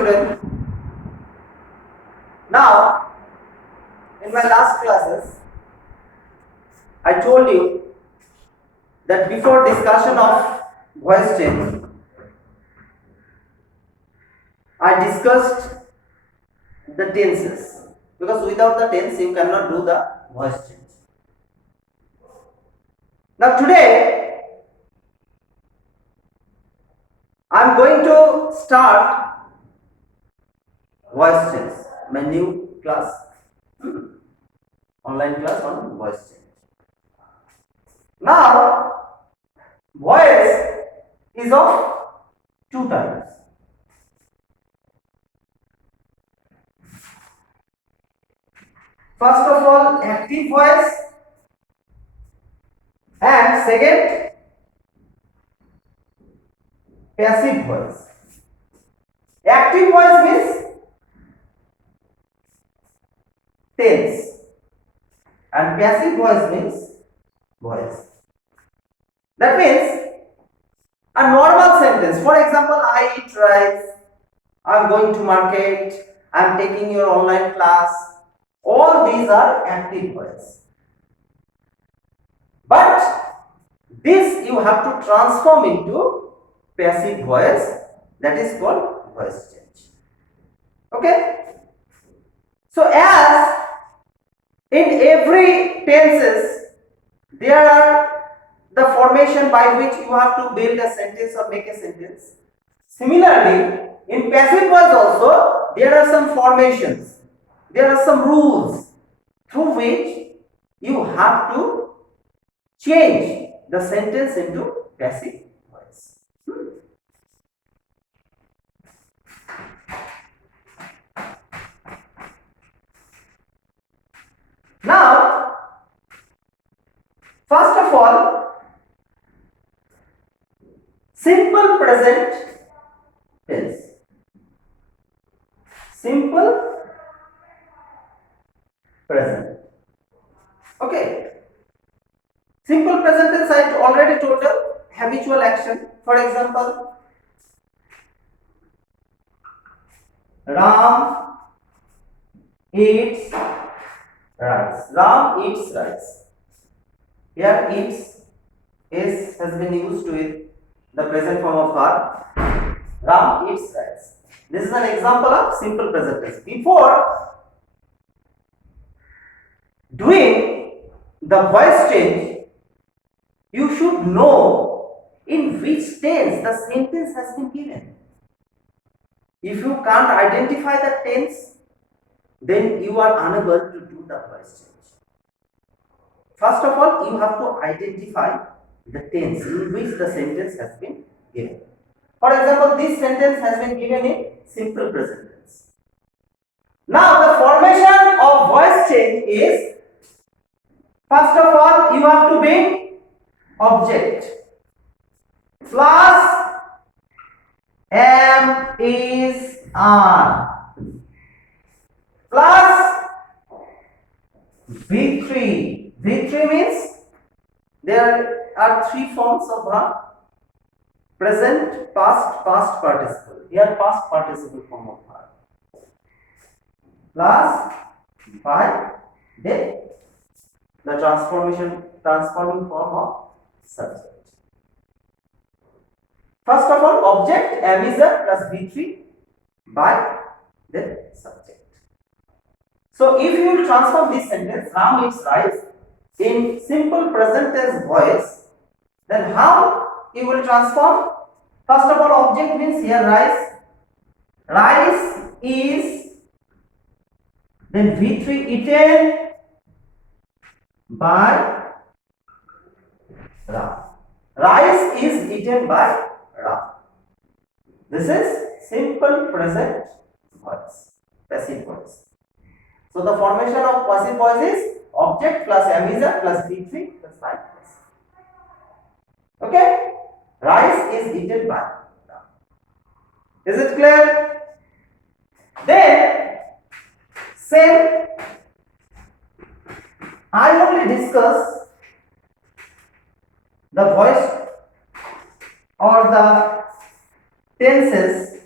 student, now in my last classes I told you that before discussion of voice change I discussed the tenses, because without the tense you cannot do the voice change. Now today I am going to start voice change, my new class, online class on voice change. Now voice is of two types. First of all, active voice, and second, passive voice. Active voice means tense, and passive voice means voice. That means a normal sentence. For example, I eat rice, I am going to market, I am taking your online class. All these are active voice. But this you have to transform into passive voice, that is called voice change. Okay? So as in every tenses there are the formation by which you have to build a sentence or make a sentence. Similarly, in passive voice also there are some formations, there are some rules through which you have to change the sentence into passive voice. Now, first of all, simple present tense. Simple present. Okay. Simple present tense I already told you, habitual action. For example, Ram eats rice. Ram eats rice. Here eats has been used with the present form of verb. Ram eats rice. This is an example of simple present tense. Before doing the voice change, you should know in which tense the sentence has been given. If you can't identify the tense, then you are unable to do the voice change. First of all, you have to identify the tense in which the sentence has been given. For example, this sentence has been given in simple present tense. Now, the formation of voice change is, first of all, you have to bring object plus am, is, are plus V3. V3 means there are three forms of verb: present, past, past participle. Here past participle form of verb. Plus by then the transforming form of subject. First of all, object am, is, are plus V3 by the subject. So if you will transform this sentence, Ram eats rice, in simple present tense voice, then how you will transform? First of all, object means here rice. Rice is, then V3 eaten by Ram. Rice is eaten by Ram. This is simple present voice, passive voice. So the formation of passive voice is object plus am, is, are plus V3 plus 5 plus. Okay? Rice is eaten by Ram. Is it clear? Then same, I only discuss the voice or the tenses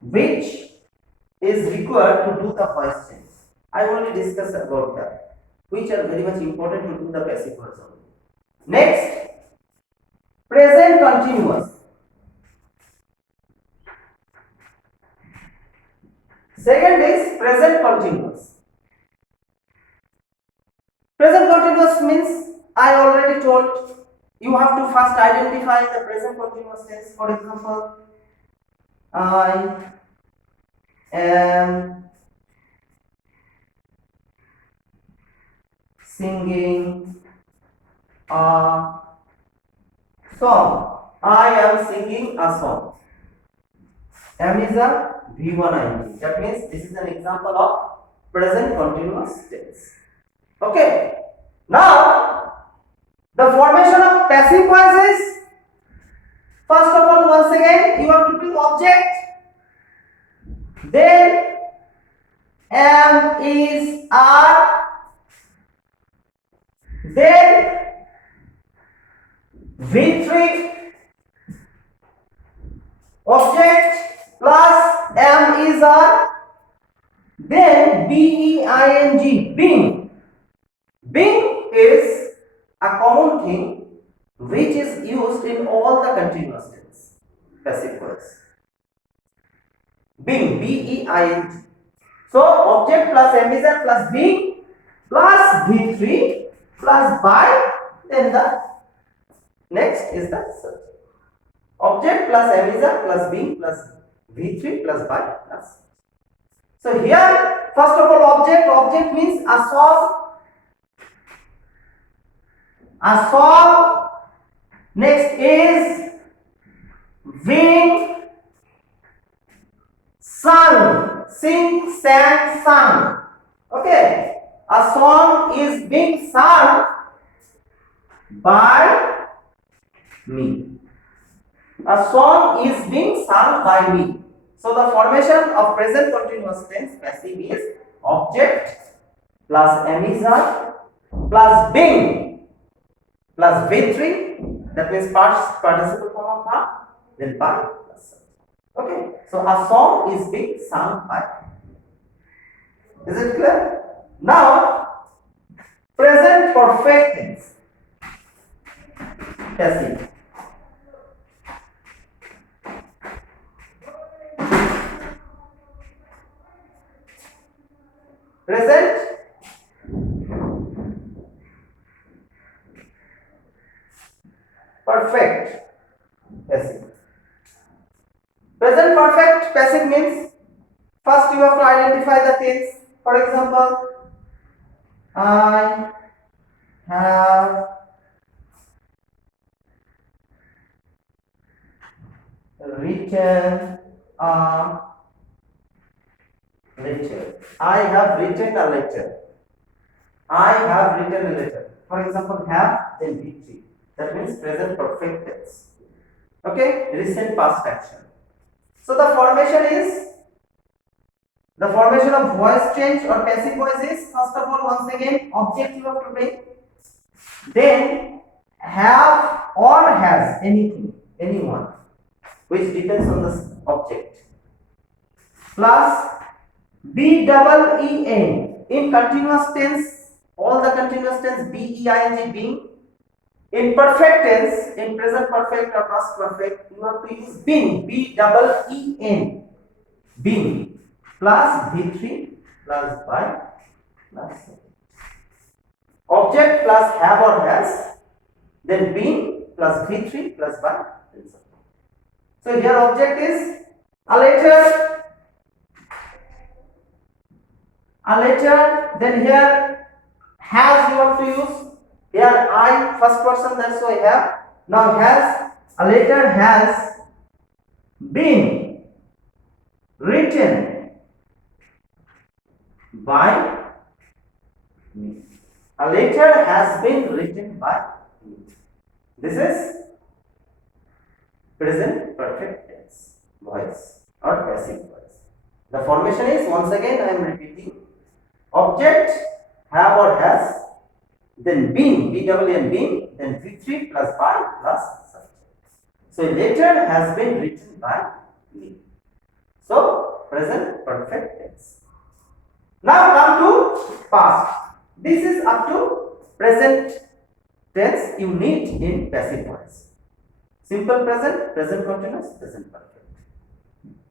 which is required to do the voice change. I already discussed about that, which are very much important to do the passive voice only. Next, present continuous. Second is present continuous. Present continuous means I already told you have to first identify the present continuous tense. For example, I am singing a song. I am singing a song. Am is a V1 ing. That means this is an example of present continuous tense. Okay. Now, the formation of passive voice is, first of all, once again, you have to bring object. Then am is are. Then V3 object plus am is are. Then being, being. Being is a common thing which is used in all the continuous tense passive voice. Being, being. So object plus am is are plus being plus V3 plus by, then the next is the subject. Object plus am is are plus being plus V3 plus by plus. So here, first of all, object means a song. A song. Next is being sung. Sing, sang, sung. Okay. A song is being sung by me. A song is being sung by me. So the formation of present continuous tense passive is object plus am is are plus being plus V3, that means participle form of verb, then by plus subject. Okay, so a song is being sung by. Is it clear? Now, present perfect tense passive. Present perfect passive. Present perfect passive means first you have to identify the tense. For example, I have written a lecture. I have written a lecture. I have written a letter. For example, have, then V3. That means present perfect tense. Okay, recent past action. So the formation of voice change or passive voice is, first of all, once again, object you have to bring. Then have or has, anything, anyone, which depends on the object. Plus BEEN in continuous tense, all the continuous tense BEING, being. In perfect tense, in present perfect or past perfect, you have to use been, BEEN, been, plus V3 plus by plus object plus have or has, then been plus V3 plus by. So here object is a letter, then here has you have to use. Here I, first person, that's why have. Now has, a letter has been written by me. A letter has been written by me. This is present perfect tense voice or passive voice. The formation is, once again I am repeating, object have or has, then been, BEEN, been, then V3 plus by plus subject. So a letter has been written by me. So present perfect tense. Now come to past. This is up to present tense you need in passive voice. Simple present, present continuous, present perfect.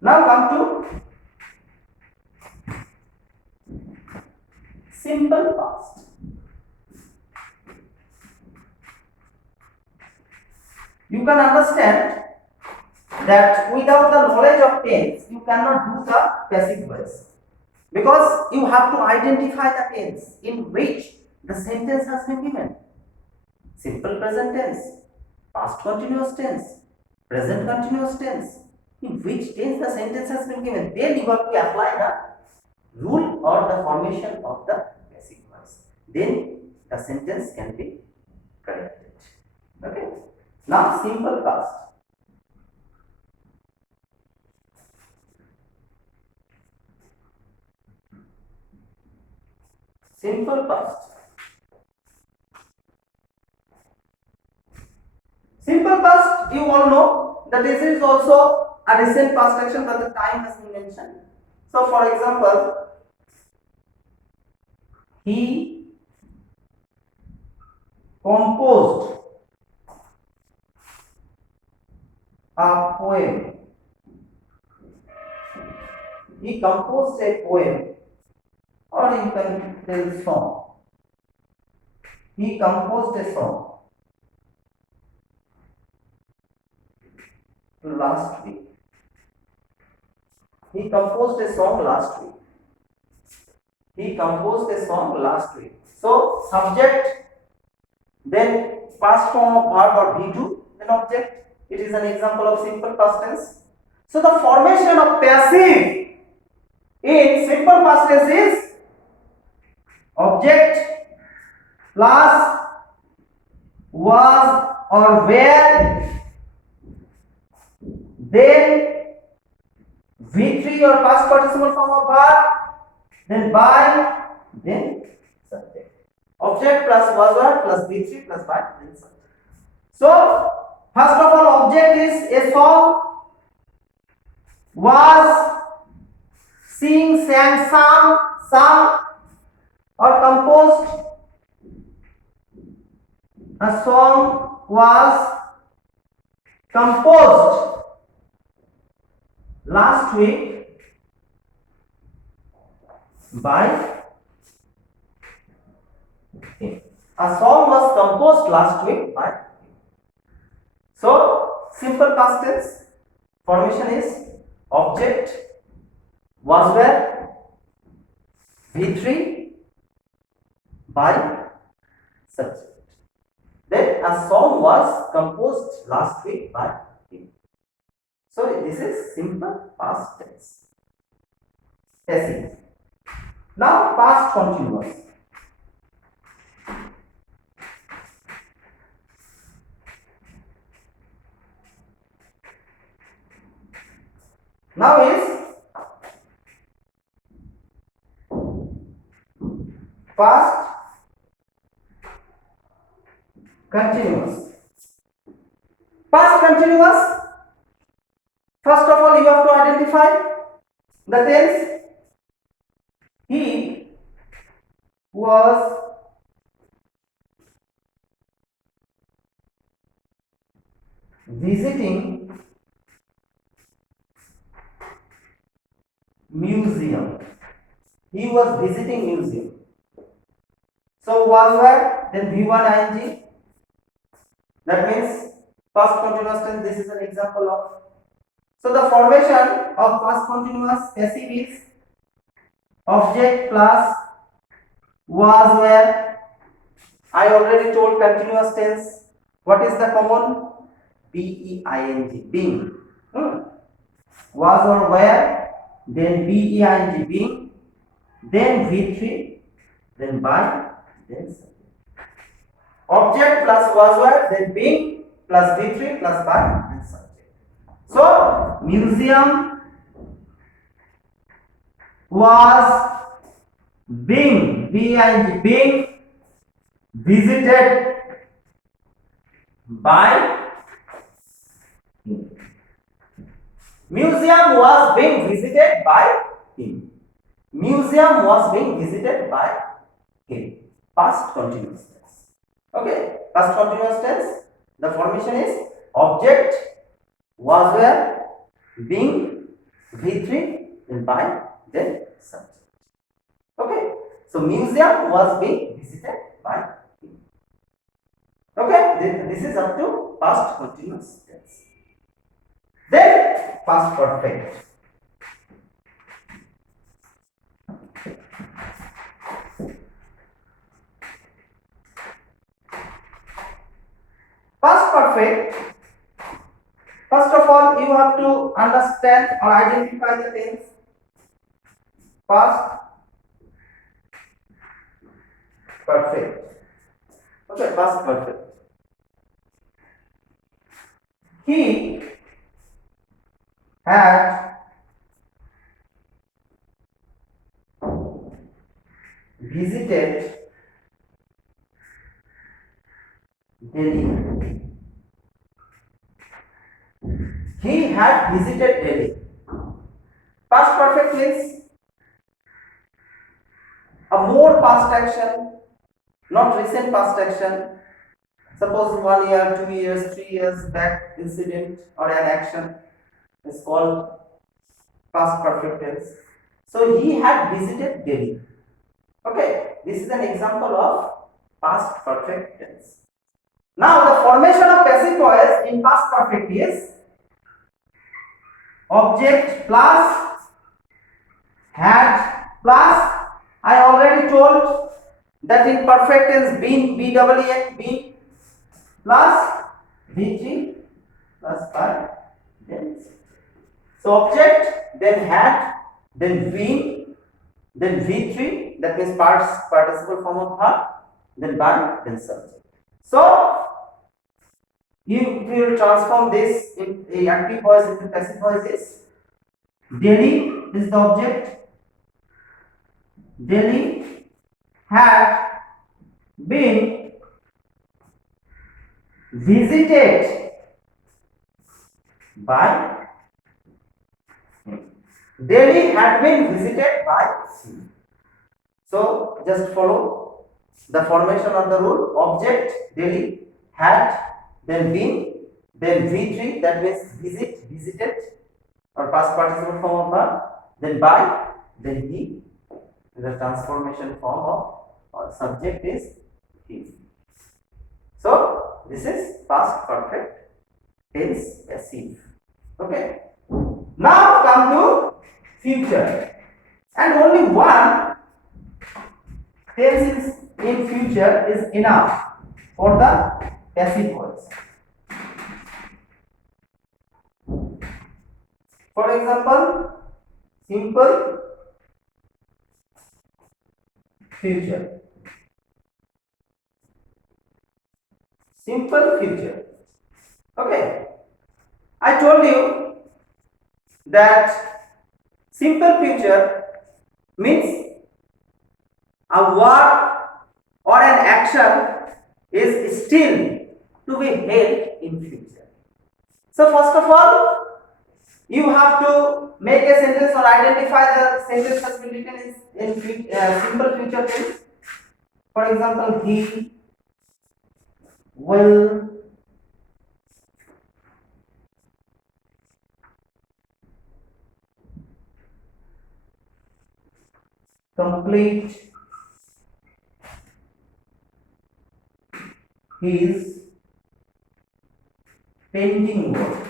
Now come to simple past. You can understand that without the knowledge of tense, you cannot do the passive voice. Because you have to identify the tense in which the sentence has been given. Simple present tense, past continuous tense, present continuous tense. In which tense the sentence has been given. Then you have to apply the rule or the formation of the passive voice. Then the sentence can be corrected. Okay. Now simple past. Simple past. Simple past, you all know that this is also a recent past action, but the time has been mentioned. So, for example, he composed a poem. He composed a poem, or you can tell song. He composed a song last week. He composed a song last week. He composed a song last week. So, subject, then past form of verb or V2, then object. It is an example of simple past tense. So, the formation of passive in simple past tense is object plus was or were, then V3 or past participle form of verb, then by, then subject. Object plus was word plus V3 plus by, then subject. So, first of all, object is a song, was, sing, sang, sung, or composed. A song was composed last week by him. A song was composed last week by him. So, simple past tense formation is object was where V3 by subject. Then a song was composed last week by him. So this is simple past tense. Passive. Now past continuous. Now is past continuous. Past continuous. First of all, you have to identify the tense. He was visiting museum. He was visiting museum. So was where, then V1 ing. That means past continuous tense. This is an example of. So the formation of past continuous passive is object plus was where. I already told continuous tense. What is the common? BEING, being. Was or where, then BEING, being, then V3, then by, then subject. Object plus was where, then being plus V3 plus by, then subject. So, museum was being, BEING, being visited by him. Museum was being visited by him. Museum was being visited by him. Past continuous tense. Okay, past continuous tense. The formation is object was where, being V3, then by, then subject. Okay, so museum was being visited by him. Okay, this is up to past continuous tense. Then past perfect. Past perfect. First of all, you have to understand or identify the tense. Past perfect. Okay, past perfect. He had visited Delhi. He had visited Delhi. Past perfect means a more past action, not recent past action. Suppose 1 year, 2 years, 3 years back incident or an action is called past perfect tense. So he had visited Delhi. Okay, this is an example of past perfect tense. Now the formation of passive voice in past perfect is object plus had plus, I already told that in perfect tense been, BEEN, been plus V3 plus by, then so object, then had, then been, then V3, that means participle form of verb, then by, then subject. So you will transform this in a active voice into passive voices. Delhi is the object. Delhi had been visited by him. Delhi had been visited by him. So just follow the formation of the rule. Object Delhi had, then been, then V3, that means visit, visited, or past participle form of verb, then by, then he. The transformation form of or subject is he. So this is past perfect tense passive. Okay. Now come to future, and only one tense in future is enough for the passive voice. For example, simple future. Simple future. Okay. I told you that simple future means a word or an action is still to be held in future. So first of all, you have to make a sentence or identify the sentence has been written in simple future tense. For example, he will complete his painting work.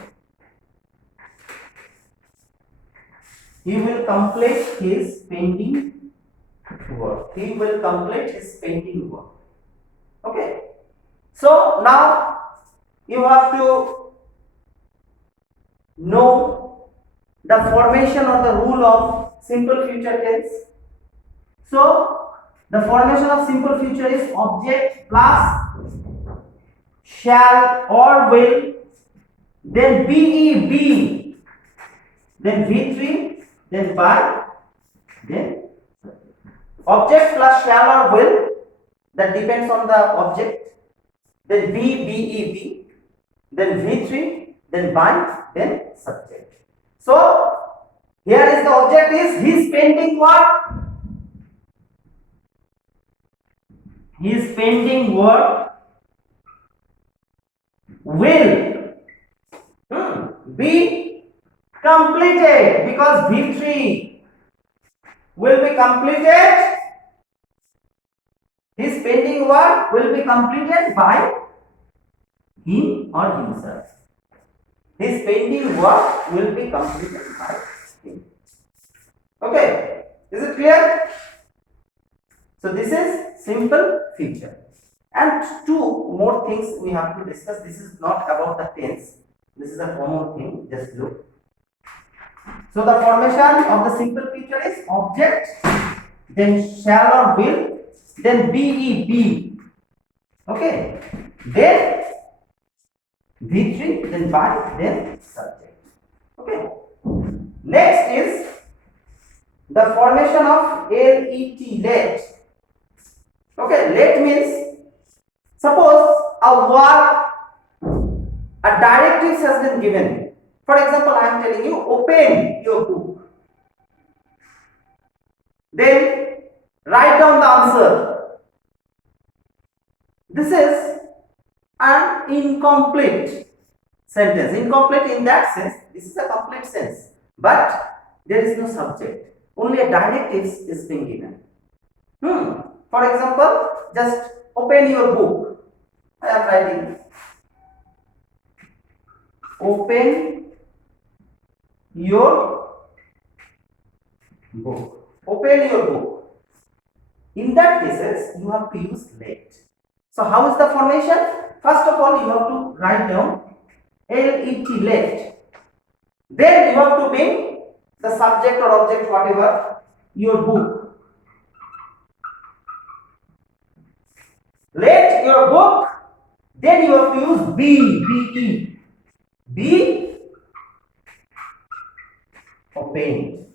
He will complete his painting work. He will complete his painting work. Okay. So now you have to know the formation or the rule of simple future tense. So the formation of simple future is object plus shall or will, then be, then V3, then by, then object plus shall or will, that depends on the object, then be, then V3, then by, then subject. So here is the object is his painting what? His painting work will be completed, because V3 will be completed. His painting work will be completed by him or himself. His painting work will be completed by him. Okay, is it clear? So this is simple future. And two more things we have to discuss. This is not about the tense. This is a common thing. Just look. So the formation of the simple future is object, then shall or will, then be. Okay. Then V3, then by, then subject. Okay. Next is the formation of let. Okay, let means suppose a work, a directive has been given. For example, I am telling you, open your book. Then write down the answer. This is an incomplete sentence. Incomplete in that sense, this is a complete sense. But there is no subject. Only a directive is being given. For example, just open your book. I am writing. Open your book. Open your book. In that cases, you have to use let. So how is the formation? First of all, you have to write down let. Then you have to bring the subject or object, whatever, your book. Let your book. Then you have to use be. Be opened.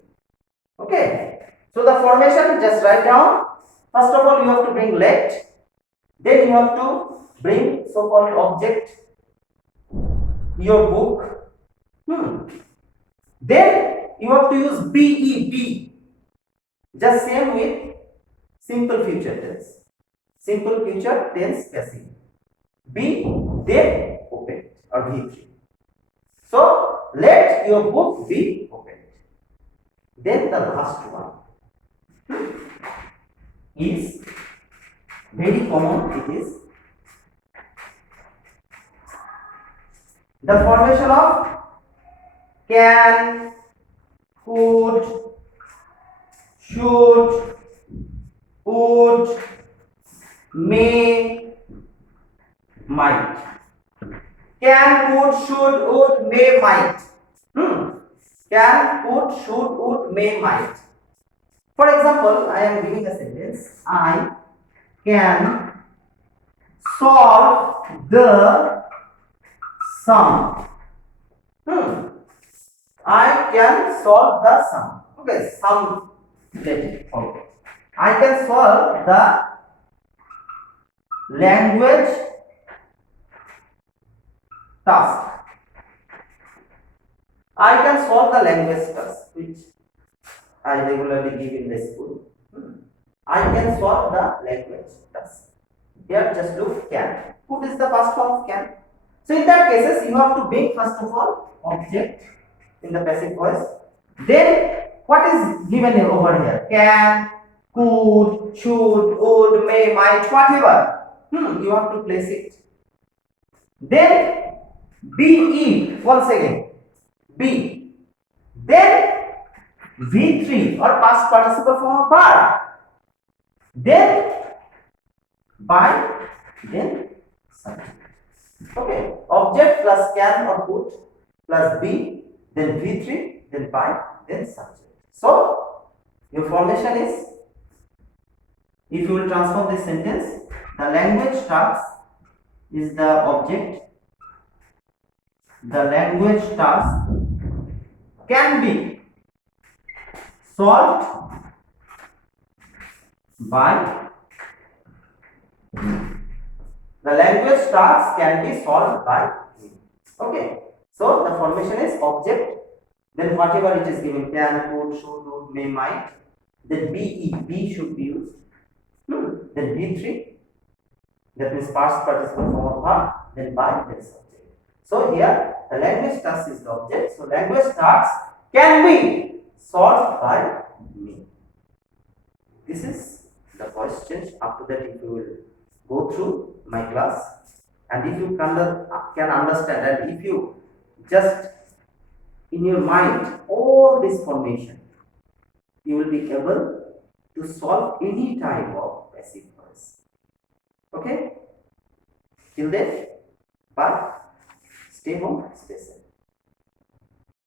Okay. So the formation, just write down. First of all, you have to bring let. Then you have to bring so-called object, your book. Then you have to use be. Just same with simple future tense. Simple future tense passive. Be, then opened, or V3. So let your book be opened. Then the last one is very common. It is the formation of can, could, should, would, may, might. Can, could, should, would, may, might. Can, could, should, would, may, might. For example, I am giving a sentence. I can solve the sum. I can solve the sum. Okay, sum related. Okay. I can solve the language task. I can solve the language task which I regularly give in the school. I can solve the language task. Here just look can. What is the past form of can? So in that cases you have to bring first of all object in the passive voice. Then what is given over here? Can, could, should, would, may, might, whatever. You have to place it. Then be, once again, be. Then V3 or past participle form of verb. Then by, then subject. Okay, object plus can or could plus be, then V3, then by, then subject. So your formation is, if you will transform this sentence, the language task is the object. The language task can be solved by, the language task can be solved by. Okay, so the formation is object, Then whatever it is given, can, could, should, would, may, might. Then be should be used. Then be3, that means past participle form of verb, then by, then subject. So here the language task is the object. So language tasks can be solved by me. This is the voice change. After that, if you will go through my class, and if you can understand, and if you just in your mind all this formation, you will be able to solve any type of passive voice. Okay? Till then, bye. Stay home, stay safe.